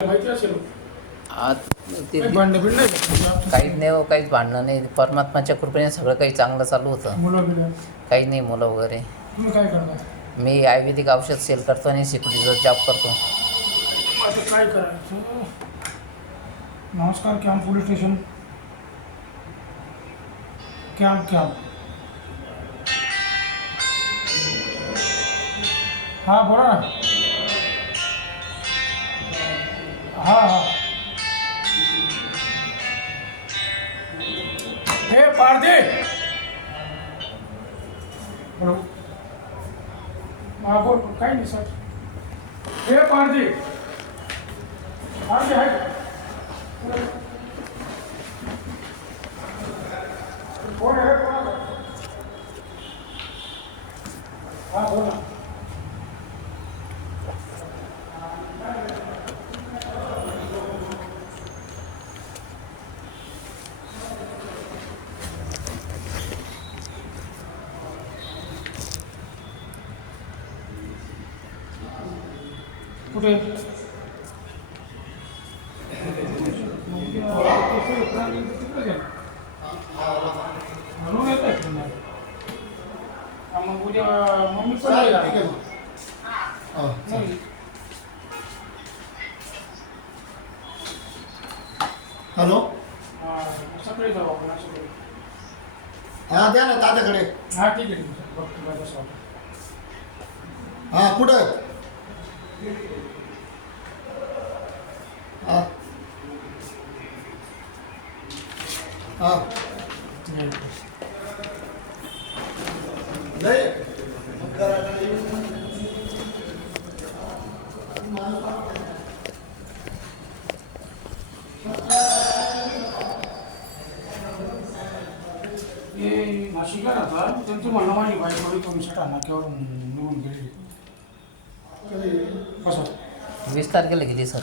माहिती असेल. आज ते काही भांडण बिंड नाही का? काहीच नाही हो, काहीच भांडणं नाही. परमात्माच्या कृपेने सगळं काही चांगलं चालू होतं. मुलं बिलं काही नाही, मुलं वगैरे. तुम्ही काय करता? मी आयुर्वेदिक औषध सेल करतो आणि सिक्युरिटीचा जॉब करतो. आता काय करायचं? नमस्कार, कॅम्प पोलीस स्टेशन. कॅम्प हां बोला ना. हां हे पारदे. हॅलो. हां बोल. काही नाही सर. हे पारदे आहे का? कोण आहे? हां बोला. कुठे? म्हणून येत आहे मग उद्या मम्मी पण नाही. हॅलो. सकाळी जाऊ आपण असं करू. हां द्या ना तात्याकडे. हां ठीक आहे बघतो माझ्या स्वतः. हां कुठं? हां हां नाही हे नाशिकला राहतात. त्यांचं म्हणणं माझी बाईक तुमच्या टानाक्यावर निघून गेली. कसं 20 तारखेला गेली सर.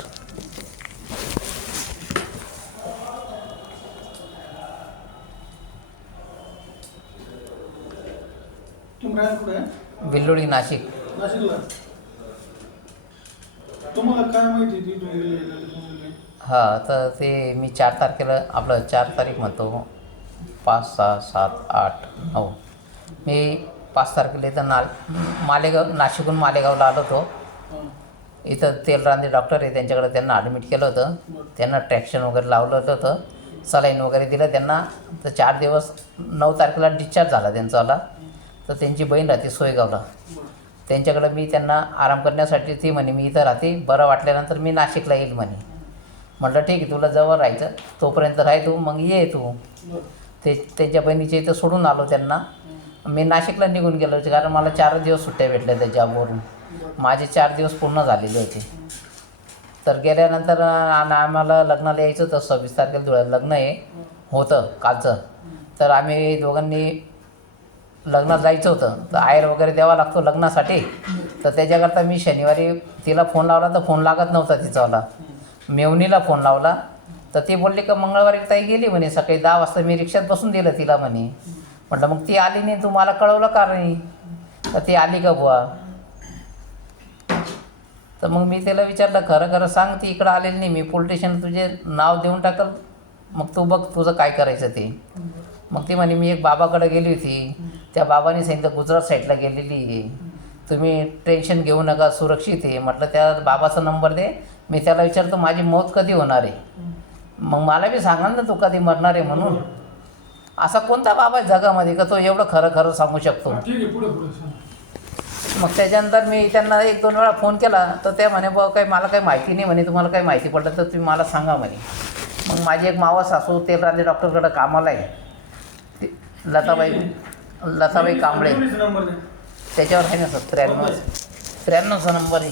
तुम्ही राहायला कुठे आहे? बिल्लोडी, नाशिक. नाशिकला. तुम्हाला काय माहिती ती तुम्ही गेले? हां, तर ते मी 4 तारखेला, आपलं 4 तारीख म्हणतो, 5, 6, 7, 8, 9. मी 5 तारखेला इथं मालेगाव, नाशिकहून मालेगावला आलो होतो. इथं तेलरांदे डॉक्टर आहे, त्यांच्याकडे त्यांना ॲडमिट केलं होतं. त्यांना ट्रॅक्शन वगैरे लावलं होतं, सलाईन वगैरे दिलं त्यांना. तर 4 दिवस, 9 तारखेला डिस्चार्ज झाला त्यांचावाला. तर त्यांची बहीण राहते सोयगावला. त्यांच्याकडे मी त्यांना आराम करण्यासाठी, ती म्हणे मी इथं राहते, बरं वाटल्यानंतर मी नाशिकला येईल म्हणे. म्हटलं ठीक आहे, तुला जवळ राहायचं तोपर्यंत राह तू, मग ये तू. त्यांच्या बहिणीच्या इथं सोडून आलो त्यांना. मी नाशिकला निघून गेलो, कारण मला 4 दिवस सुट्ट्या भेटल्या त्या जॉबवरून. माझे 4 दिवस पूर्ण झालेले होते. तर गेल्यानंतर आम्हाला लग्नाला यायचं होतं. 26 तारखेला धुळ्याला लग्न होतं कालचं. तर आम्ही दोघांनी लग्नात जायचं होतं. तर आयर वगैरे द्यावा लागतो लग्नासाठी. तर त्याच्याकरता मी शनिवारी तिला फोन लावला, तर फोन लागत नव्हता तिचावाला. मेवणीला फोन लावला, तर ती बोलली का मंगळवारी ताई गेली म्हणे, सकाळी 10 वाजता मी रिक्षात बसून दिलं तिला म्हणे. म्हटलं मग ती आली नाही, तू मला कळवलं का नाही? तर ती आली का बुवा? तर मग मी त्याला विचारलं, खरं खरं सांग, ती इकडं आलेली नाही, मी पोलीस स्टेशन तुझे नाव देऊन टाकल, मग तू बघ तुझं काय करायचं ते. मग ती म्हणे मी एक बाबाकडे गेली होती, त्या बाबाने सांगितलं गुजरात साईडला गेलेली आहे, तुम्ही टेन्शन घेऊ नका, सुरक्षित आहे. म्हटलं त्या बाबाचा नंबर दे, मी त्याला विचारतो माझी मौत कधी होणार आहे, मग मला बी सांगाल ना तू कधी मरणार आहे म्हणून. असा कोणता बाबा आहे जगामध्ये का तो एवढं खरं खरं सांगू शकतो? ठीक आहे पुढे. मग त्याच्यानंतर मी त्यांना 1-2 वेळा फोन केला, तर त्या म्हणे बुवा काही मला काही माहिती नाही म्हणे, तुम्हाला काही माहिती पडलं तर तुम्ही मला सांगा म्हणे. मग माझी एक मावा सासू तेलरांदे डॉक्टरकडं कामाला आहे, ती लताबाई कांबळे. त्याच्यावर आहे ना सर 93चा नंबर आहे.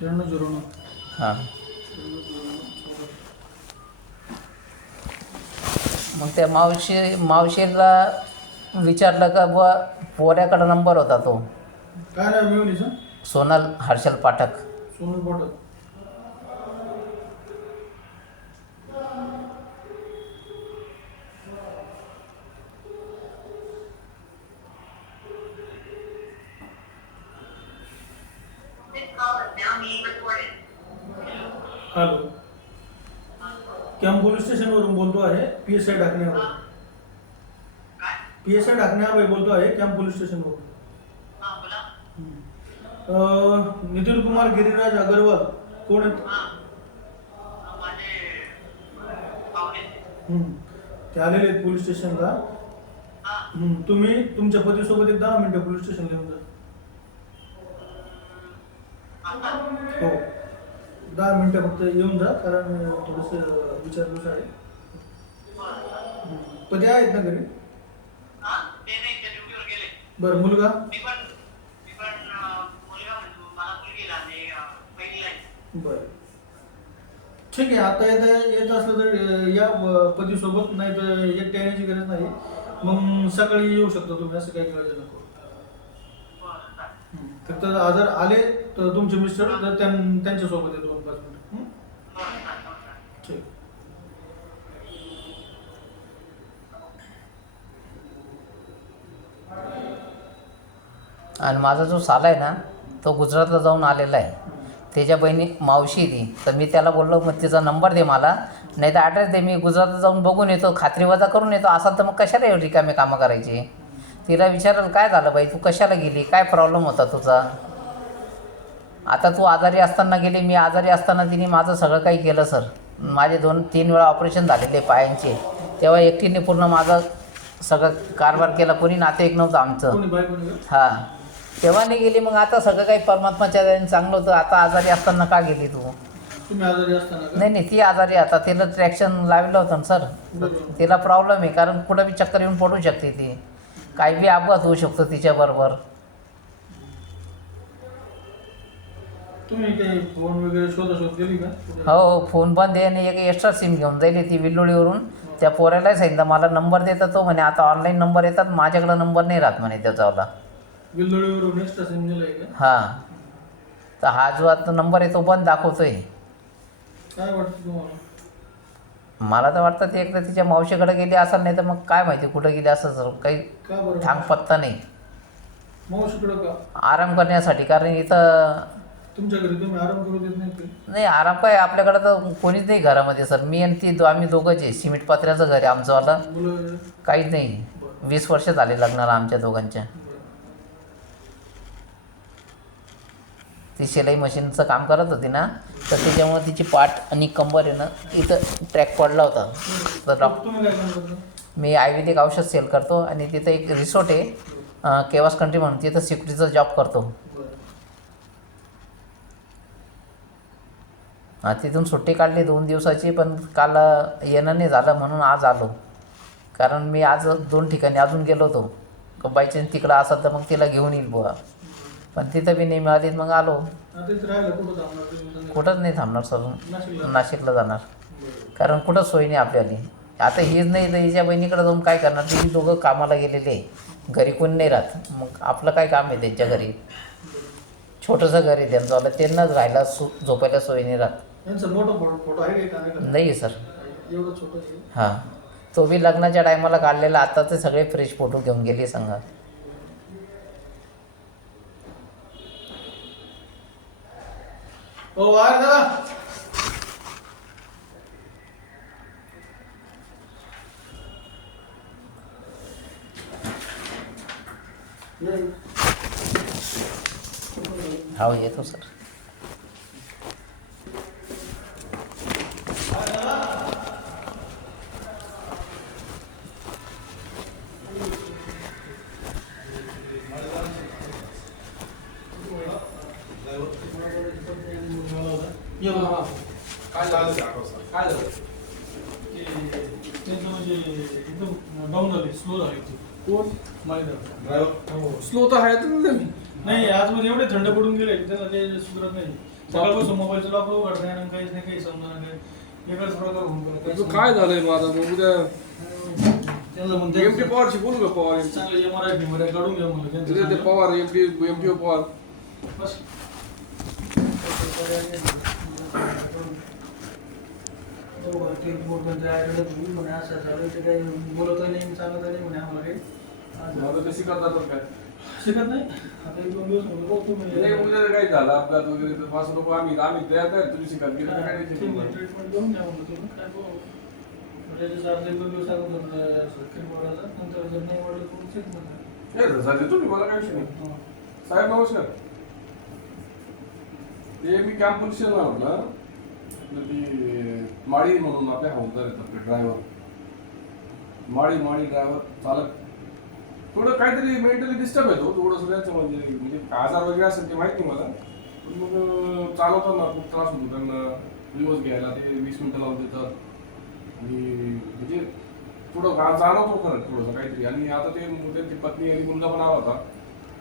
9309. हां, मग त्या मावशीला विचारलं का बुवा, पोऱ्याकडं नंबर होता तो, काय नाव मिळवणीचं? Sonal Harshal Pathak. Sonal Pathak. Hello, camp police स्टेशनवरून बोलतो आहे. PSI ढाकण्यावर. PSI ढाकण्यावर बोलतो आहे कॅम्प पोलीस स्टेशनवरून. नितीन कुमार गिरिराज अग्रवाल कोण आहेत? ते आलेले आहेत पोलीस स्टेशनला. तुम्ही तुमच्या पतीसोबत एक 10 मिनिटं पोलीस स्टेशनला येऊन जा. हो, 10 मिनिटं फक्त येऊन जा, कारण थोडंसं विचारपूस आहे. पती आहेत ना घरी? बरं, मुलगा? बरं, ठीक आहे. आता येत असलं तर या पतीसोबत, नाही तर एकटे येण्याची गरज नाही. मग सकाळी येऊ शकता तुम्ही, असं काही करायचं नको. फक्त जर आले तर तुमचे मिस्टर तर त्यांच्यासोबत आहे 2-5 मिनिट. ठीक. आणि माझा जो साला आहे ना, तो गुजरातला जाऊन आलेला आहे. त्याच्या बहिणी मावशी ती, तर मी त्याला बोललो मग तिचा नंबर दे मला, नाही तर ॲड्रेस दे, मी गुजरातला जाऊन बघून येतो, खात्रीवजा करून येतो. असाल तर मग कशाला एवढी रिकामी कामं करायची. तिला विचारलं काय झालं बाई, तू कशाला गेली, काय प्रॉब्लेम होता तुझा. आता तू आजारी असताना गेली, मी आजारी असताना तिने माझं सगळं काही केलं सर. माझे 2-3 वेळा ऑपरेशन झालेले पायांचे, तेव्हा एकटीने पूर्ण माझं सगळं कारभार केला. कोणी नातेवाईक नव्हतं आमचं. हां, तेव्हा नाही गेली. मग आता सगळं काही परमात्माच्या दयाने चांगलं होतं. आता आजारी असताना का गेली तू? तुम्ही आजारी असताना का? नाही, ती आजारी आता तिला ट्रॅक्शन लावलं होतं ना सर. तिला प्रॉब्लेम आहे, कारण कुठं बी चक्कर येऊन पडू शकते ती, काही बी अपघात होऊ शकतो तिच्याबरोबर. तुम्ही काही फोन वगैरे शोध केली का? हो, फोन बंद आहे आणि एक एक्स्ट्रा सिम घेऊन जाईल ती विल्लोळीवरून. त्या पोऱ्यालाही सांगितलं मला नंबर देता तो म्हणे आता ऑनलाईन नंबर येतात, माझ्याकडं नंबर नाही राहत म्हणे त्याचावाला. विल्लोळीवरून एक्स्ट्रा सिम दिलाय का? हां, तर हा जो आता नंबर आहे तो बंद दाखवतोय. काय वाटतं तुम्हाला? मला तर वाटतं ते एकदा तिच्या मावशीकडे गेली असेल, नाही तर मग काय माहिती कुठं गेली असं सर, काही का बरं? थांग पत्ता नाही. मावशीकडं का? आराम करण्यासाठी, कारण इथं तुमच्या घरी तुम्ही आराम करू देत नाही का? नाही आराम काय, आपल्याकडं तर कोणीच नाही घरामध्ये सर. मी आणि ती आम्ही दोघंच आहे. सिमेंट पत्र्याचं घर आहे आमचंवाला, मुलं? काहीच नाही. 20 वर्ष झाले लग्नाला आमच्या दोघांच्या. ती शिलाई मशीनचं काम करत होती ना, तर त्याच्यामुळे तिची पाठ आणि कंबर आहे ना इथं ट्रॅक पडला होता. तर तुम्ही काय काम करता? मी आयुर्वेदिक औषध सेल करतो आणि तिथं एक रिसॉर्ट आहे केवास कंट्री म्हणून, तिथं सिक्युरिटीचा जॉब करतो. तिथून सुट्टी काढली 2 दिवसाची, पण काल येणं नाही झालं म्हणून आज आलो. कारण मी आज 2 ठिकाणी अजून गेलो होतो, बाय चान्स तिकडं असं तर मग तिला घेऊन येईल बुवा, पण तिथं बी नाही मिळाली, मग आलो. कुठंच नाही थांबणार सर, नाशिकला जाणार. कारण कुठंच सोय नाही आपल्याला. आता हीच नाही तर हिच्या बहिणीकडे जाऊन काय करणार, ती दोघं कामाला गेलेले आहे, घरी कोणी नाही राहत. मग आपलं काय काम आहे त्यांच्या घरी, छोटंसं घर आहे त्यांचं, त्यांनाच राहायला झोपायला सोय नाही राहत. फोटो आहे का? नाही सर. एवढं छोटं? हां, तो बी लग्नाच्या टायमाला काढलेला. आता ते सगळे फ्रेश फोटो घेऊन गेली सांगा. हो आहे दादा. हो येतो सर. काय झालं? त्यांचं म्हणजे एकदम डाऊन झाले, स्लो झाले. कोण? ड्रायव्हर. हो, स्लो तर आहे नाही. आज मध्ये एवढे थंड पडून गेले त्याला काही सुधरत नाही. सकाळपासून मोबाईलचं लॉक उघडत नाही आणि काहीच नाही, काही समजा नाही. एकच प्रकार होऊन गेला. काय झालंय माझा मग उद्या त्यांना म्हणते एमटी पवारशी बोलू का? पवार चांगलं MRI काढून घ्या मला ते त्यांचं. पवार एमटी पवार बस. ते बोलतो म्हणे असं झालं, ते काही बोलत नाही, सांगत नाही म्हणे आम्हाला काही. मला तशी करतात काय शिकत नाही आता 1-2 दिवस होतो तुम्ही नाही उद्या काही झालं अपघात वगैरे तर 5 लोक आम्ही तयार आहे तुझी शिकायला गेलं तर काय नाही ट्रीटमेंट घेऊन घ्या म्हणतो तुम्ही काय बघू त्याच्या 1-2 दिवस अगोदर सर्किट वाढायचा नंतर जर नाही वाढलं तर ट्रीटमेंट झाले तुम्ही मला काय विषय नाही साहेब नमस्कार ते मी कॅम्प पोलिसला म्हटलं ती माळी म्हणून आपल्या हवालदार आहेत आपले ड्रायव्हर माळी ड्रायव्हर चालक थोडं काहीतरी मेंटली डिस्टर्ब येतो थोडं सगळ्यांचं म्हणजे आजार वगैरे असेल ते माहिती नाही मला पण मग चालवताना खूप त्रास होतो त्यांना दिवस घ्यायला ते 20 मिनिटं लावून देतात आणि म्हणजे थोडं जाणवतो खरं थोडंसं काहीतरी आणि आता ते त्यांची पत्नी आणि मुलगा पण आला होता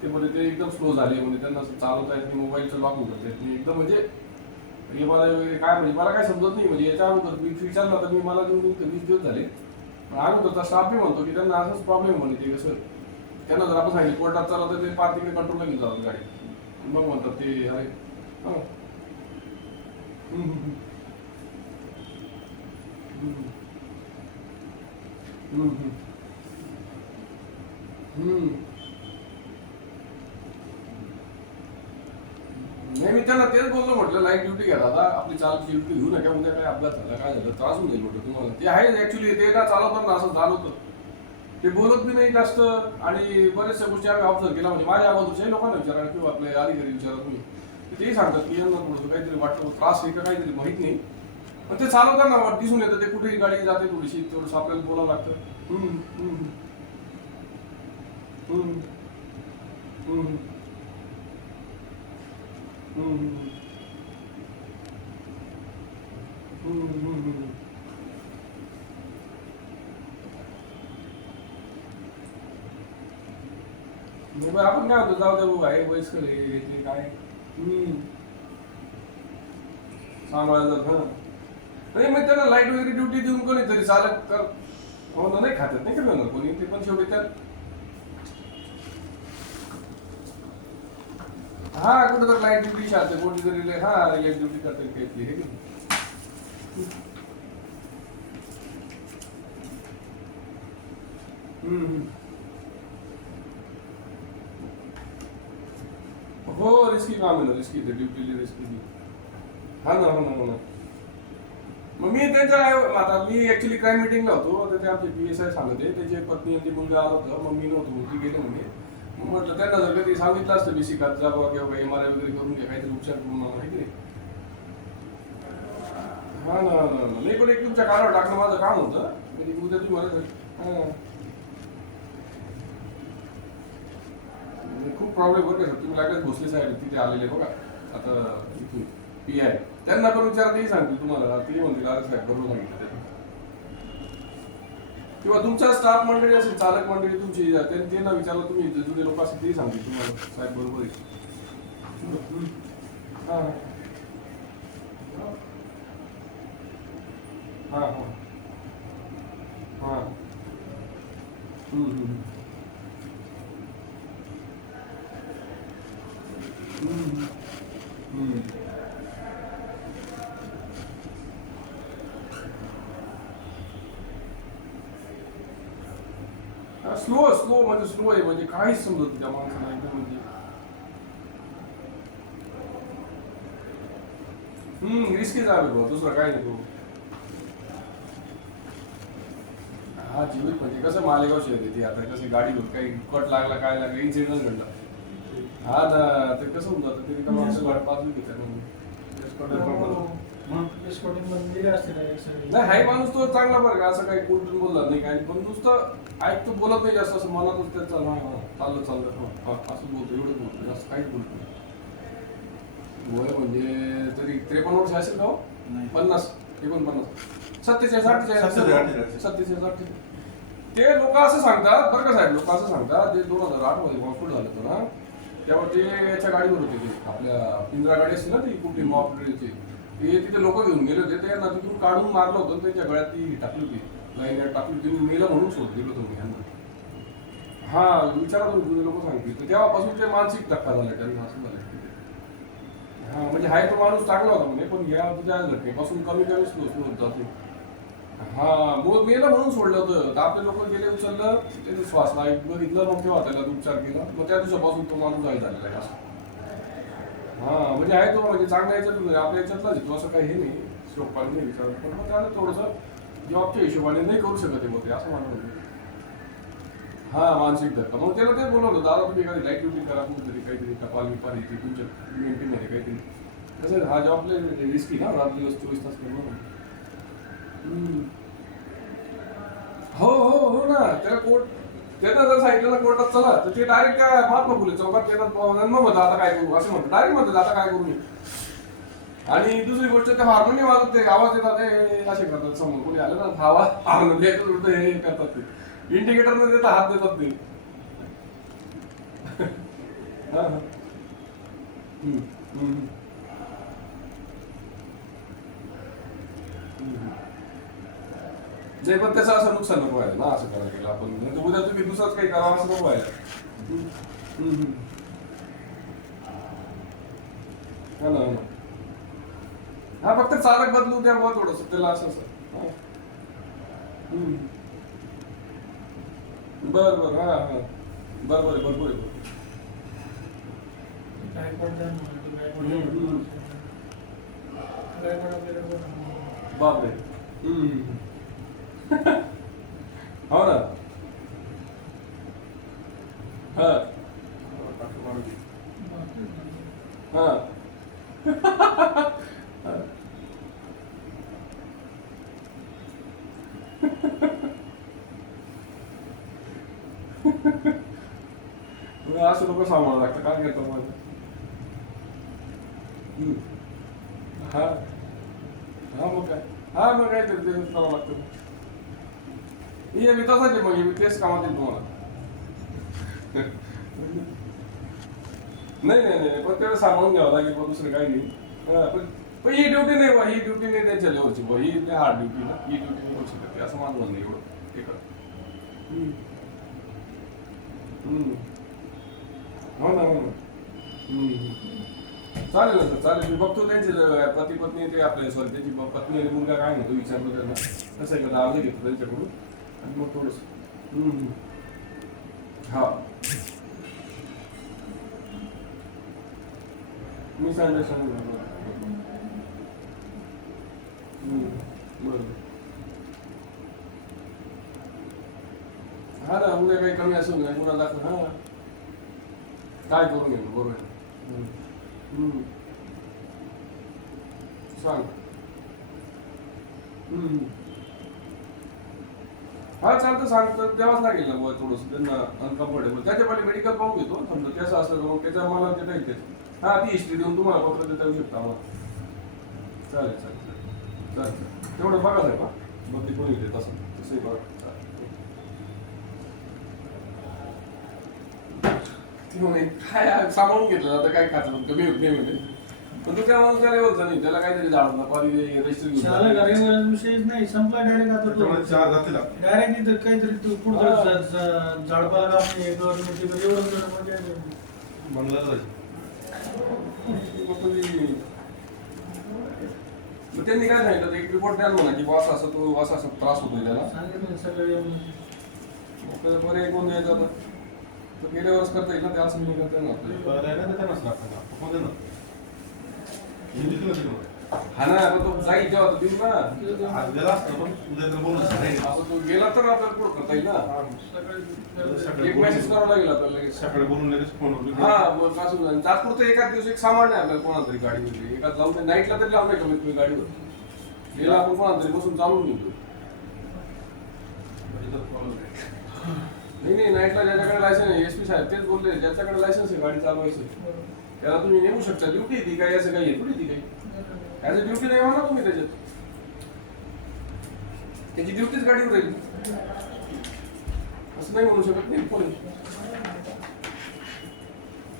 ते म्हणजे ते एकदम स्लो झाले म्हणजे त्यांना असं चालवता येत नाही मोबाईलचं लॉक होत येत नाही एकदम म्हणजे हे मला काय म्हणजे मला काय समजत नाही म्हणजे याच्या अगोदर मी विचारलं तर मी मला देऊन 20 दिवस झाले अगोदरचा स्टाफ बी म्हणतो की त्यांना असंच प्रॉब्लेम म्हणे ते कसं त्यांना जर आपण सांगितलं कोर्टात चाललं तर ते पार तिकडे कंट्रोलला घेऊन जातात गाडी मग म्हणतात ते अरे हां नाही मी त्यांना तेच बोललो म्हटलं लाईट ड्युटी घ्या दादा आपली चालची ड्युटी घेऊ नका उद्या काय अपघात झाला काय झालं त्रास होऊन जाईल म्हटलं तुम्हाला ते आहे ऍक्च्युली ते ना चालवताना असं झालं होतं ते बोलत बी नाही जास्त आणि बऱ्याचशा गोष्टी आम्ही ऑब्झर्व केल्या म्हणजे माझ्या अगोदरच्याही लोकांना विचारा किंवा आपल्या अधिकारी विचारा तुम्ही तेही सांगतात की यांना थोडंसं काहीतरी वाटतं त्रास आहे का काहीतरी माहित नाही पण ते चालवताना दिसून येतं ते कुठेही गाडी जाते थोडीशी थोडंसं आपल्याला बोलावं लागतं आपण काय होतो जाऊ दे आहे वयस्कर हे ते काय सांभाळायचं हा नाही मग त्यांना लाईट वगैरे ड्युटी देऊन कोणीतरी चालक कर हो नाही खात्यात नाही करणार कोणी ते पण शेवटी त्यात हा कुठं तर लाईट ड्युटी शाळते कोणती तरी हा लाईट ड्युटी करते काहीतरी हे की हो रिस्की काम आहे ना रिस्की ते ड्युटीली रिस्की हा ना मग मी त्यांच्या आता मी ऍक्च्युली क्राईम मिटिंगला होतो तर ते आमचे PSI सांगत आहे त्याची पत्नी आणि मुलगा आला होता मग मी नव्हतो मुलगी गेले म्हणजे म्हटलं त्यांना जर कधी सांगितलं असतं बेसिकात जा बाबा किंवा MRI वगैरे करून घ्या काहीतरी उपचार करून आहे की नाही हा ना नाही पण एक तुमच्या कानावर टाकणं माझं काम होतं म्हणजे उद्या तुम्ही मला खूप प्रॉब्लेम बरं का तुम्ही लागलेच भोसले साहेब तिथे आलेले बघा आता इथून PI त्यांना पण विचारा तेही सांगतील तुम्हाला ते म्हणतील अरे साहेब बरोबर सांगितलं त्यांनी किंवा तुमचा स्टाफ मंडळी असेल चालक मंडळी तुमची त्यांना विचारलं तुम्ही जुने लोक असतील तेही सांगतील तुम्हाला साहेब बरोबर आहे स्लो म्हणजे स्लो आहे म्हणजे काहीच समजत त्या माणसाला एकदम म्हणजे रिस्कीच आहे बाबा दुसरं काय नाही तो हा जीवित म्हणजे कसं मालेगाव शहर येते आता कसं गाडी होत काही कट लागला काय लागला इन्सिडेंट घडला हा ना ते कसं होऊन जातं ते माणसं गाडी पाजून घेतात नाही हाय माणूस तो चांगला बरं का असं काही कोणतून बोलणार नाही काय पण नुसतं ऐकतो बोलत नाही जास्त असं मनातच त्याचं चाललं असं बोलतो एवढंच बोलतो जास्त काहीच बोलतो वय म्हणजे तरी 53 वर्ष असेल का 50 49 47 ते लोक असं सांगतात बरं का साहेब लोक असं सांगतात ते 2008 मध्ये हॉस्पिटल झालं होतं ना तेव्हा ते याच्या गाडीवर होते ते आपल्या पिंजरा गाडी असते ना ती कुठे मॉप ड्रिलची ते तिथे लोक घेऊन गेले होते त्यांना तिथून काढून मारलं होतं त्यांच्या गळ्यात ती टाकली होती लाईन टाकली होती मी मेलं म्हणून सोड दिलं होतं मी यांना हा विचारा तुम्ही लोक सांगतील तर तेव्हापासून ते मानसिक धक्का झाला त्यांना असं झालं हा म्हणजे हाय तो माणूस चांगला होता म्हणे पण या तुझ्या घटनेपासून कमी स्लो होत जातो हा मेला म्हणून सोडलं होतं तर आपले लोक गेले उचललं त्याचा श्वास लाईट बघितलं मग तेव्हा त्याला उपचार केला मग त्या दिवसापासून तो माणूस जाईल झालेला आहे असं. हा म्हणजे आहे तो म्हणजे चांगला याच्यात आपल्या याच्यातलाच आहे तो असं काही हे नाही शोकपाणी नाही विचारत पण मग त्याला थोडंसं जॉबच्या हिशोबाने नाही करू शकत आहे मग ते असं म्हणून हा मानसिक धक्का मग त्याला ते बोलवलं दादा तुम्ही एखादी लाईट ड्युटी करा कुठेतरी काहीतरी टपाल बिपाल येते तुमच्या मेंटेन आहे काहीतरी कसं हा जॉबला रिस्की ना रात दिवस 24 तास करणं. हो हो हो ना त्याला कोर्ट त्यानं जर सांगितलं ना कोर्टात चला तर ते डायरेक्ट काय महात्मा फुले चौकात येतात मग म्हणतात आता काय करू असं म्हणतात डायरेक्ट म्हणतात आता काय करू मी. आणि दुसरी गोष्ट ते हार्मोनियम वाजत ते आवाज येतात हे असे करतात समोर कोणी आलं ना आवाज हार्मोनियम हे करतात ते इंडिकेटर मध्ये देतात हात देतात ते. हा हा जे पण त्याचं असं नुकसान नको व्हायला ना असं करायला गेलं आपण म्हणजे उद्या तुम्ही दुसरंच काही करावं असं नको व्हायला. हा ना हा फक्त चालक बदलू द्या मग थोडस त्याला असं बर बर हा हा बरोबर आहे भरपूर आहे बापरे हो ना हा हा असं लोक सांभाळावं लागतं काय करतो मग हा हा मग काय हा मग काय ते करावं लागतं हे मी तसाच आहे मग मी तेच कामात येईल तुम्हाला नाही नाही नाही पण तेवढं सांभाळून घ्यावं लागेल पण दुसरं काही नाही पण ही ड्युटी नाही बा ही ड्युटी नाही त्यांच्या लेवलची बा ही हार्ड ड्युटी ना ही ड्युटी नाही होऊ शकते असं मानलं नाही एवढं ते कर हो ना हो ना चालेल ना सर चालेल मी बघतो त्यांचे पती पत्नी ते आपल्या सॉरी त्यांची पत्नी आणि मुलगा काय म्हणतो विचारतो त्यांना कसं आहे का अर्ज घेतो त्यांच्याकडून आणि मग थोडंसं हा मी सांगेन बरोबर हा ना उद्या काही कमी असेल नाही कुणाला दाखव हा काय करून घेऊ बरोबर सांग हा चालतं सांगतं तेव्हाच लागेल ना बुवा थोडंसं त्यांना अनकम्फर्टेबल त्याच्या पहिले मेडिकल पाहून घेतो समजा त्याचं असलं मग त्याच्या मला देता येईल त्याचं हा ती हिस्ट्री देऊन तुम्हाला पत्र देता येऊ शकता आम्हाला चालेल चालेल चालेल तेवढं बघा साहेब हा मग ते कोणी येते तसं तसंही बघा काय सांभाळून घेतलं आता काय खातं कमी होत नाही म्हणजे पण तो त्या माणूस काय बोलतो नाही त्याला काहीतरी झाड पाणी शाला विषयच नाही संपला डायरेक्ट आता डायरेक्ट इथं काहीतरी तू पुढं झाडपाला आपण हे गव्हर्नमेंट एवढं म्हणजे त्यांनी काय सांगितलं एक रिपोर्ट द्याल म्हणा की वास असं तो वास असा त्रास होतोय त्याला सांगितलं सगळे बरे एक दोन द्यायचं तर गेल्यावरच करता येईल ना ते असं मी करता हा ना पण तो जाईल तेव्हा देऊ ना असं तो गेला तर आपल्याला पुढं करता येईल ना एक मेसेज करावा लागेल आपल्याला सकाळी बोलून लगेच फोन हा असं तात्पुरतं एखाद दिवस एक सामान नाही आपल्याला कोणाला तरी गाडीमध्ये एखाद लावून नाईटला तरी लावून नाही कमीत कमी गाडीवर गेला आपण कोणाला तरी बसून चालून घेतो नाही नाही नाईटला ज्याच्याकडे लायसन्स आहे एसपी साहेब तेच बोलले ज्याच्याकडे लायसन्स आहे गाडी चालवायचं त्याला तुम्ही नेऊ शकता ड्युटी ती काही असं काही आहे थोडी ती काही ॲज अ ड्युटी नाही म्हणा तुम्ही त्याच्यात त्याची ड्युटीच गाडीवर राहील असं नाही म्हणू शकत नाही कोणी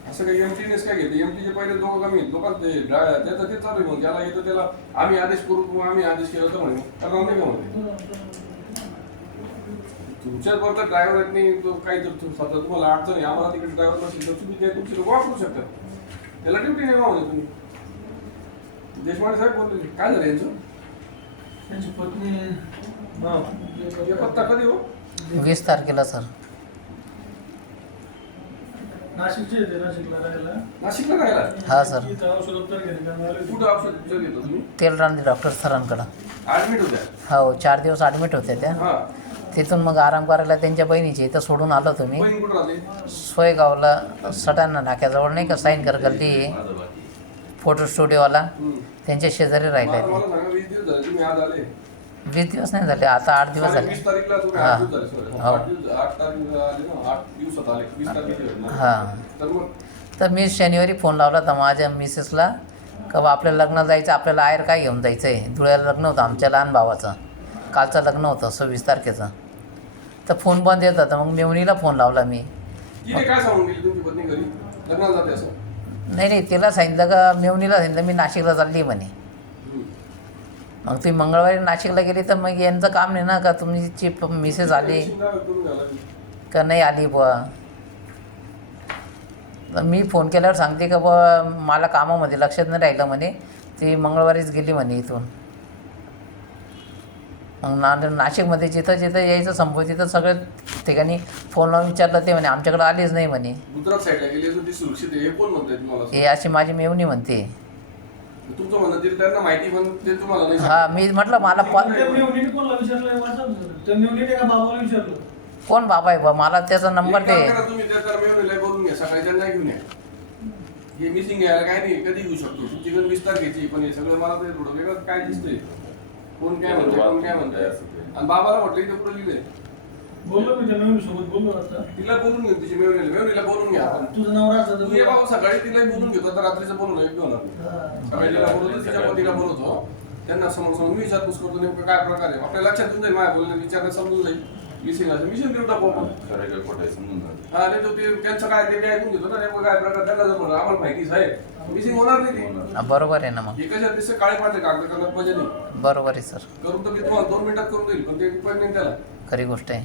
असं काही एमटीनेच काय घेते एमटीचे पहिले दोघं कमी आहेत लोकांना ते त्याचं ते चालू आहे मग ज्याला येतं त्याला आम्ही आदेश करू किंवा आम्ही आदेश केला तर म्हणे कारण नाही का म्हणते तुमच्याच बरोबर ड्रायव्हर नाही तो काही जर स्वतः तुम्हाला अडचण आहे आम्हाला तिकडे ड्रायव्हर नसेल तर तुम्ही ते तुमची लोक वापरू शकता त्याला ड्युटी नाही मावणे तुम्ही देशपांडे साहेब बोलले काय झालं यांचं त्यांची पत्नी हा हे पत्ता कधी हो 20 तारखेला सर. नाशिकचे येते नाशिकला राहायला. नाशिकला राहिला हा सर. इथं औषध उपचार घेणे कारण आले. कुठं औषध घेतो तुम्ही तेलरांदी डॉक्टर सरांकडं. ऍडमिट होत्या हो 4 दिवस ॲडमिट होते त्या. हा तिथून मग आराम करायला त्यांच्या बहिणीच्या इथं सोडून आलो तुम्ही. बहीण कुठं राहते सोयगावला सटाणा नाक्याजवळ नाही का साईनकर गल्ली आहे, फोटो स्टुडिओवाला त्यांच्या शेजारी राहिले मला ते. मला सांगा 20 दिवस झाले तुम्ही आज आले 20 दिवस नाही झाले, आता 8 दिवस झाले. 20 तारीखला तुम्ही हा. 8 दिवस झाले सॉरी हो. 8 दिवस 8 तारीख आले ना 8 दिवसात आले 20 तारखेला हां. तर मग तर मी शनिवारी फोन लावला होता माझ्या मिसेसला का बा आपल्याला लग्न जायचं, आपल्याला आयर काय घेऊन जायचं आहे. धुळ्याला लग्न होतं आमच्या लहान भावाचं, कालचं लग्न होतं 26 तारखेचं. तर फोन बंद येत होता, मग मेवणीला फोन लावला मी. तिने काय सांगून गेली तुमची पत्नी घरी लग्नाला जाते असं नाही तिला सांगितलं का मेवणीला सांगितलं मी नाशिकला चालली म्हणे. मग तुम्ही मंगळवारी नाशिकला गेली तर मग यांचं काम नाही ना का तुमची मिसेस आली का नाही आली बुवा. तर मी फोन केल्यावर सांगते का बुवा मला कामामध्ये लक्षात नाही राहिलं म्हणे, ती मंगळवारीच गेली म्हणे इथून. मग नाशिकमध्ये जिथं जिथं यायचं संभव तिथं सगळ्या ठिकाणी फोन लावून विचारलं ते म्हणे आमच्याकडे आलीच नाही म्हणे. गुजरात साईडला गेली असून ती सुरक्षित आहे हे कोण म्हणतंय तुम्हाला हे अशी माझी मेवणी म्हणते. तुमचं म्हणणं तरी त्यांना माहिती पण ते तुम्हाला नाही हा मी म्हटलं मला त्या मेवणीने कोणाला विचारलं वाचा त्या मेवणीने का बाबाला विचारलं. कोण बाबा आहे बा मला त्याचा नंबर एक दे. काम करा तुम्ही त्याचा मेवणीला बोलून घ्या सकाळी त्यांना घेऊन या. हे मिसिंग घ्यायला काय नाही कधी येऊ शकतो तुमची गण 20 तारखेची पण हे सगळं मला ते थोडं वेगळं काय दिसतंय कोण काय म्हणतंय कोण काय म्हणतंय आणि बाबाला म्हटलं इथं कुठं लिहिलंय बोललो मी त्या मेवणी सोबत बोललो आता. तिला बोलून घेऊ तिची मेवणीला बोलून घ्या आपण तुझं नवरा असं तू ये बाबा सकाळी तिला बोलून घेतो तर रात्रीचं बोलून योग्य होणार नाही. सकाळी तिला बोलवतो तिच्या पतीला बोलवतो त्यांना समोर समोर मी विचारपूस करतो नेमकं काय प्रकार आहे आपल्या लक्षात येऊन जाईल माझ्या बोलणे विचारण्यात समजून जाईल मिसिंग असं मिशन देऊ टाकू आपण हा नाही तर ते त्यांचं काय ते ऐकून घेतो ना नेमकं काय प्रकार त्यांना जर म्हणलं आम्हाला माहितीच आहे मिसिंग होणार नाही ती. बरोबर आहे ना मग. हे कशा दिसतं काळे पांढरे कागद करण्यात मजा नाही. बरोबर आहे सर. करून तर मी तुम्हाला 2 मिनिटात करून देईल पण ते पण नाही त्याला खरी गोष्ट आहे.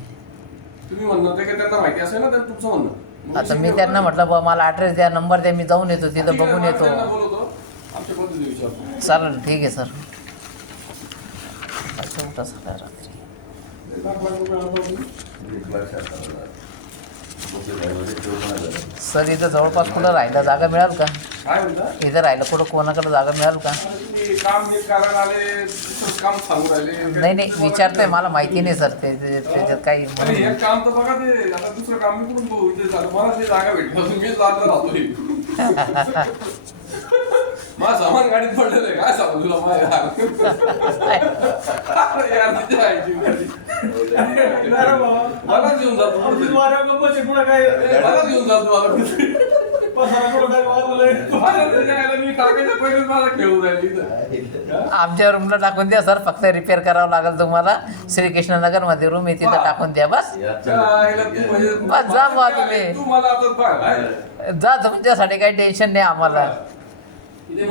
तुम्ही म्हणणं ते काय त्यांना माहिती असेल ना तर तुमचं म्हणणं आता मी त्यांना म्हटलं बा मला ॲड्रेस द्या नंबर द्या मी जाऊन येतो तिथं बघून येतो. त्यांना बोलवतो आमच्या पद्धतीने विचारतो चालेल ठीक आहे सर. अच्छा उठा सर रात्री. सर इथं जवळपास कुठं राहिलं जागा मिळाल का काय म्हणता इथं राहिलं कुठं कोणाकडे जागा मिळाल का. तुम्ही काम नीट कारण आले दुसरं काम सांगू राहिले नाही नाही विचारतोय मला माहिती नाही सर त्याच्यात काही अरे हे काम तर बघा ते आता दुसरं काम मी कुठून बघू इथे झालं मला ते जागा भेटली असून मी जागा राहतोय माझं सामान गाडीत पडलेलं आहे काय सांगू तुला माझ्या यार मजा आहे जीवनाची. अरे बाबा मला घेऊन जातो आमची कुठेतरी. वाऱ्या गप्पाचे पुढं काय मला घेऊन जातो मला कुठेतरी. पसारा कुठं काय वाजवलंय. मला त्याच्या आईला मी टाकायच्या पहिले मला खेळू राहिली इथं. आमच्या रूमला टाकून द्या सर फक्त रिपेअर करावं लागेल तुम्हाला. श्रीकृष्णनगरमध्ये रूम आहे तिथं टाकून द्या बस. त्या आईला तू म्हणजे बस जा बुवा तुम्ही. तू मला आता पाय जा तुमच्यासाठी काही टेन्शन नाही आम्हाला.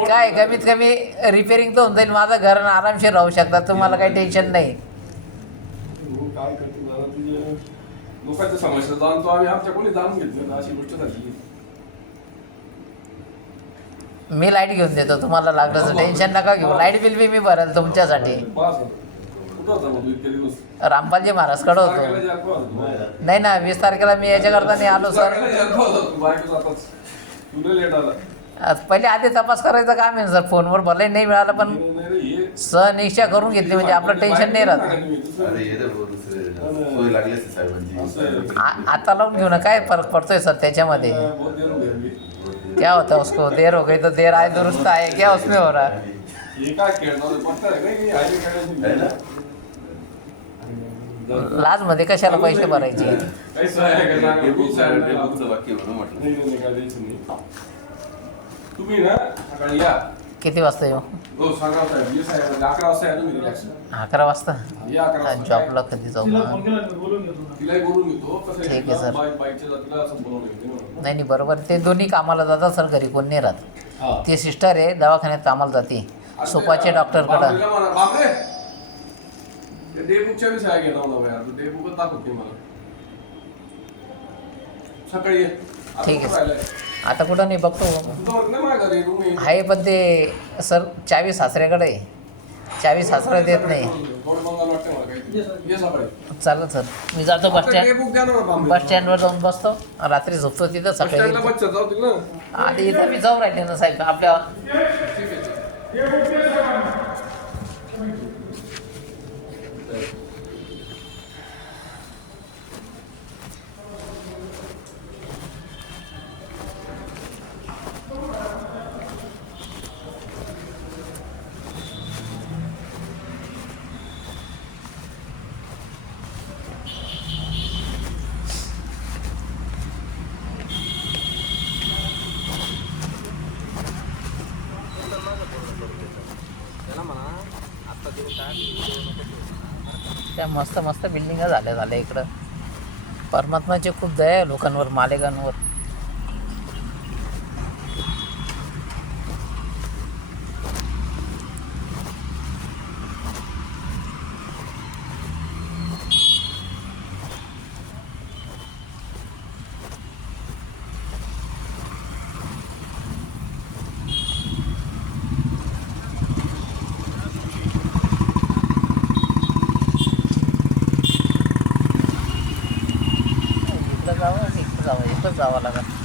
काय कमीत कमी रिपेअरिंग तर होऊन जाईल माझं घर आणि आरामशीर राहू शकता तुम्हाला काही टेन्शन नाही. काय करतो दादा तुझे लोकांच्या समस्या जाणतो आम्ही आमच्या कोणी जाणून घेतलं ना अशी गोष्ट झाली. मी लाईट घेऊन देतो तुम्हाला लागलं तर टेन्शन नका घेऊ. लाईट बिल बी मी भरेल तुमच्यासाठी. बस कुठं होता मग तू इतके दिवस रामपालजी महाराजकडे होतो. नाही ना 20 तारखेला मी याच्याकरता नाही आलो सर. तुला लेट आला पहिले आधी तपास करायचं काम आहे सर. फोनवर भले नाही मिळालं पण सनिक्षा करून घेतली म्हणजे आपलं टेन्शन नाही राहत. आता लावून घेऊ ना काय फरक पडतोय सर त्याच्यामध्ये. क्या होता उसको देर हो गई तो देर आए दुरुस्त आए क्या उसमें हो रहा है. लाज मध्ये कशाला पैसे भरायचे. तुम्ही ना सकाळी या किती वाजता येऊ. हो सांगा साहेब ये साहेब 11 वाजता या तुम्ही रिलॅक्स 11 वाजता. या 11 वाजता जॉबला कधी जाऊ तिला ना. फोन केला मी बोलून घेतो ना. तिलाही बोलून घेतो कसं ठीक आहे, सर. बाईकच्या जातीला असं बोलवून घेतो नाही नाही बरोबर ते दोन्ही कामाला जातात सर. घरी कोण नाही राहत. हा ती सिस्टर आहे दवाखान्यात कामाला जाते सुपाचे डॉक्टरकडं. बापरेला म्हणा, बापरे ते डेबुकच्या विषय आहे गेला मला यार डे बुकच दाखवते मला सकाळी ये. आता ठीक आहे, कुठं सर. राहिलंय? आता कुठं नाही बघतो तुझं म्हणत नाही माझ्या घरी रूम आहे आहे पण ते सर चावी सासऱ्याकडे आहे. चावी सासरा देत नाही. गोड बंगाल वाटते मला काही. ये सकाळी. चालेल सर, मी जातो बस आपलं स्टँड. buck द्या ना बाबा. बस स्टँडवर जाऊन बसतो आणि रात्री झोपतो तिथं. बस स्टँडला सकाळी बच्चा जाऊ ना. आणि इथं मी जाऊ राहिले ना साहेब आपल्या. त्या मस्त मस्त बिल्डिंगा झाल्या इकडं. परमात्माची खूप दया आहे लोकांवर, मालेगांवर. इकडं जावं, इकडं जावं, इकडंच जावं लागेल.